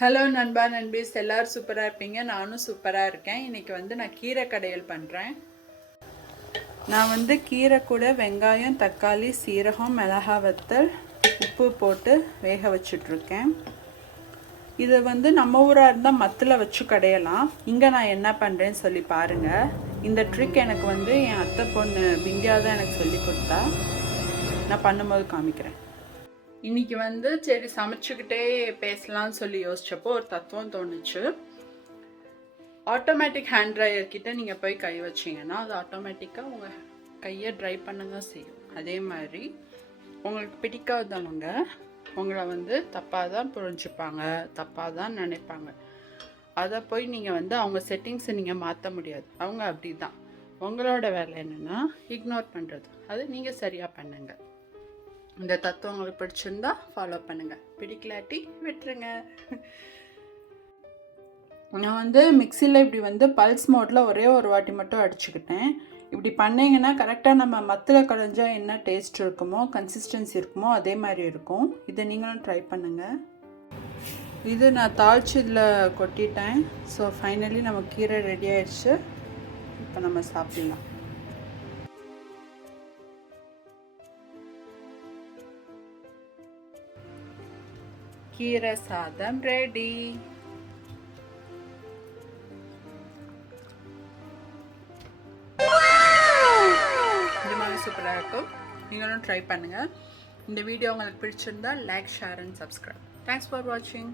Hello நண்பா நண்பீஸ், எல்லோரும் சூப்பராக இருப்பீங்க. நானும் சூப்பராக இருக்கேன். இன்றைக்கி நான் கீரை கடையல் பண்ணுறேன். நான் கீரை கூட வெங்காயம், தக்காளி, சீரகம், மிளகாய் வத்தல், உப்பு போட்டு வேக வச்சிட்ருக்கேன். இதை நம்ம ஊராக இருந்தால் மத்தில் வச்சு கடையலாம். இங்கே நான் என்ன பண்ணுறேன்னு சொல்லி பாருங்கள். இந்த ட்ரிக் எனக்கு என் அத்தை பொண்ணு பிந்தியா தான் எனக்கு சொல்லி கொடுத்தா. நான் பண்ணும்போது காமிக்கிறேன். இன்றைக்கி சரி சமைச்சிக்கிட்டே பேசலாம்னு சொல்லி யோசிச்சப்போ ஒரு தத்துவம் தோணுச்சு. ஆட்டோமேட்டிக் ஹேண்ட் ட்ரையர் கிட்ட நீங்கள் போய் கை வச்சிங்கன்னா அது ஆட்டோமேட்டிக்காக உங்கள் கையை ட்ரை பண்ண தான் செய்யும். அதே மாதிரி உங்களுக்கு பிடிக்காதவங்க உங்களை தப்பாக தான் புரிஞ்சுப்பாங்க, தப்பாக தான் நினைப்பாங்க. அதை போய் நீங்கள் அவங்க செட்டிங்ஸை நீங்கள் மாற்ற முடியாது. அவங்க அப்படி தான். உங்களோட வேலை என்னென்னா இக்னோர் பண்ணுறது. அது நீங்கள் சரியாக பண்ணுங்கள். இந்த தத்துவம் உங்களுக்கு பிடிச்சிருந்தா ஃபாலோ பண்ணுங்கள், பிடிக்கலாட்டி விட்டுருங்க. நான் மிக்சியில் இப்படி பல்ஸ் மோட்டில் ஒரே ஒரு வாட்டி மட்டும் அடிச்சுக்கிட்டேன். இப்படி பண்ணிங்கன்னா கரெக்டாக நம்ம மத்தில் கடைஞ்சால் என்ன டேஸ்ட் இருக்குமோ, கன்சிஸ்டன்சி இருக்குமோ அதே மாதிரி இருக்கும். இதை நீங்களும் ட்ரை பண்ணுங்கள். இது நான் தாளித்து இதில் கொட்டிட்டேன். ஸோ ஃபைனலி நம்ம கீரை ரெடி ஆயிடுச்சு. இப்போ நம்ம சாப்பிடலாம். கீரை சாதம் ரெடி. இது மாதிரி சூப்பராக இருக்கும். நீங்களும் ட்ரை பண்ணுங்கள். இந்த வீடியோ உங்களுக்கு பிடிச்சிருந்தா like, share and subscribe. Thanks for வாட்சிங்.